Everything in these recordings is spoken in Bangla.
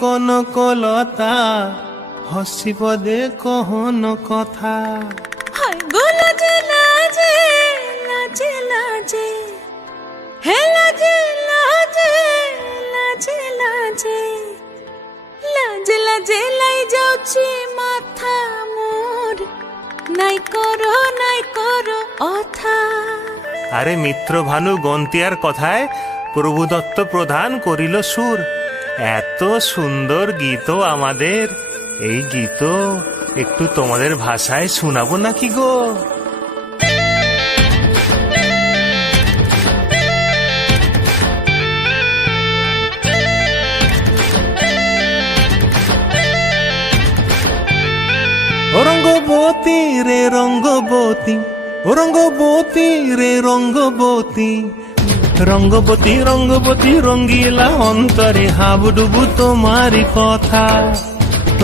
কনকলতা হসিব দে কহন কথা হায় গো লাজে লাজে লাজে লাজে হে লাজে লাজে লাজে লাজে লাজে লাজে লাই যাଉଛି মাথা মোর নাই করো অথা। আরে মিত্র ভানু গন্তিয়ার কথায় প্রভুদত্ত প্রধান করিল সুর। এত সুন্দর গীত আমাদের, এই গীত একটু তোমাদের ভাষায় শোনাবো নাকি গো? রঙ্গবতী রে রঙ্গবতী, রঙ্গবতী রে রঙ্গবতী, রঙ্গবতী রঙ্গবতী রঙ্গিলা অন্তরে হাবুডুবু তোমারি কথা।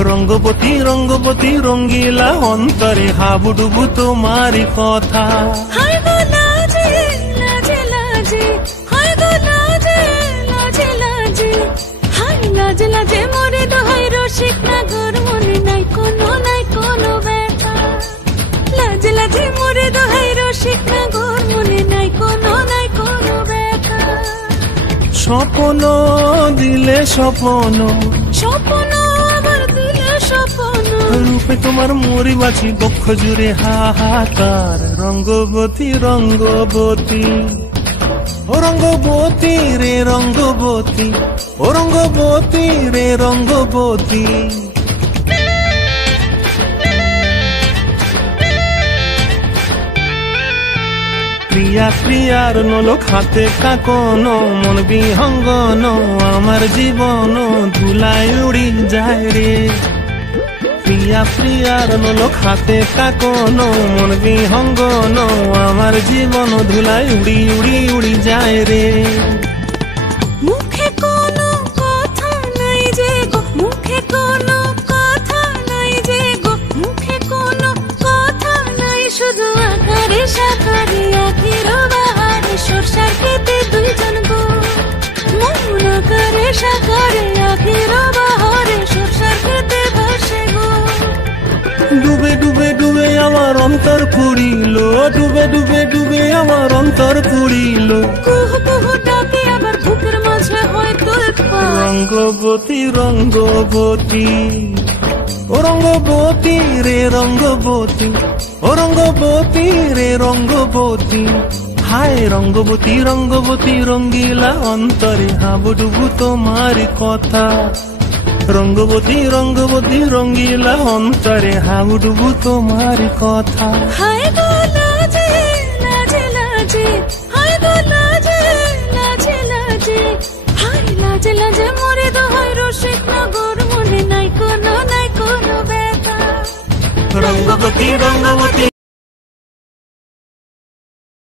রঙ্গবতী রঙ্গবতী রঙ্গিলা অন্তরে হাবুডুবু তোমারি কথা। হায় গো লাজে লাজে লাজে, হায় গো লাজে লাজে লাজে, হায় লাজে লাজে মোরে দোহাই রসিক নাগর মনে নাই কোনো ব্যথা। লাজে লাজে মোরে দোহাই রসিক নাগর মনে নাই কোনো ব্যথা। স্বপ্ন দিলে স্বপ্ন, স্বপ্ন আমার দিলে স্বপ্ন, রূপে তোমার মরি বাছি বক্ষ জুড়ে হাহাকার। রঙ্গবতী রঙ্গবতী, ও রঙ্গবতী রে রঙ্গবতী, ও রঙ্গবতী রে রঙ্গবতী। প্রিয়া প্রিয়ার নলোক হাতে কাকন, মন বিহঙ্গন আমার জীবন ধুলায় উড়ি যায় রে। প্রিয়া প্রিয়ার নলোক হাতে কাকন, মন বিহঙ্গন আমার জীবন ধুলায় উড়ি উড়ি উড়ি যায় রে। মুখে কোনো কথা নাই যে গো, মুখে কোনো কথা নাই যে গো, মুখে কোনো কথা নাই, শুধু আকারে সাকারে আখির বাহারে সরষার খেতে দুইজন গো। মন আকারে সাকারে আখির বাহারে সরষার খেতে ভাসে গো। ডুবে ডুবে ডুবে আমার অন্তর পুরিল, ডুবে ডুবে ডুবে আমার অন্তর পুরিল। কুহু কুহু ডাকে আবার বুকের মাঝে হয় তোলপাড়। রঙ্গবতী রঙ্গবতী, ও রঙ্গবতী রে রঙ্গবতী, ও রঙ্গবতী রে রঙ্গবতী। হায় রঙ্গবতী রঙ্গবতী রঙ্গিলা অন্তরে হাবুডুবু তোমার কথা। রঙ্গবতী রঙ্গবতী রঙ্গিলা অন্তরে হাবুডুবু তোমার কথা। হায় গো লাজে লাজে লাজে, হায় গো লাজে লাজে লাজে, হায় লাজে লাজে মোরে দোহাই রসিক নগর মনে নাই কোনো ব্যথা। রঙ্গবতী রঙ্গবতী